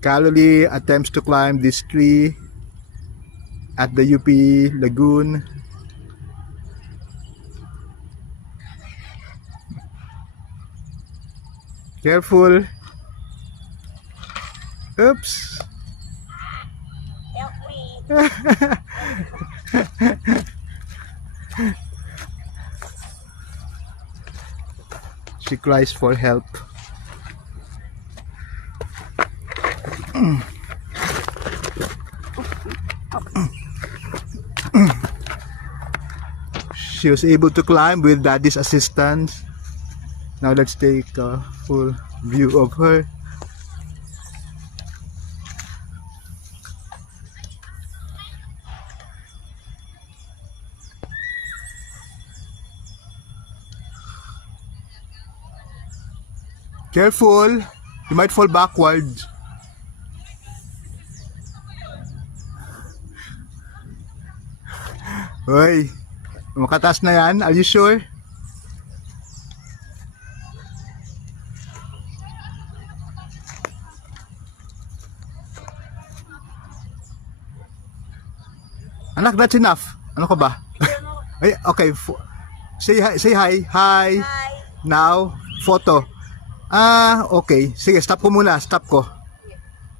Caloli attempts to climb this tree at the UP Lagoon. Careful. Oops. Help me. She cries for help. She was able to climb with Daddy's assistance. Now let's take a full view of her. Careful, you might fall backwards. Hoy, makataas na yan, are you sure? Anak, that's enough. Ano ka ba? Ay, okay. Say hi. Say hi. Hi. Hi. Now, photo. Okay. Sige, stop ko muna. Stop ko.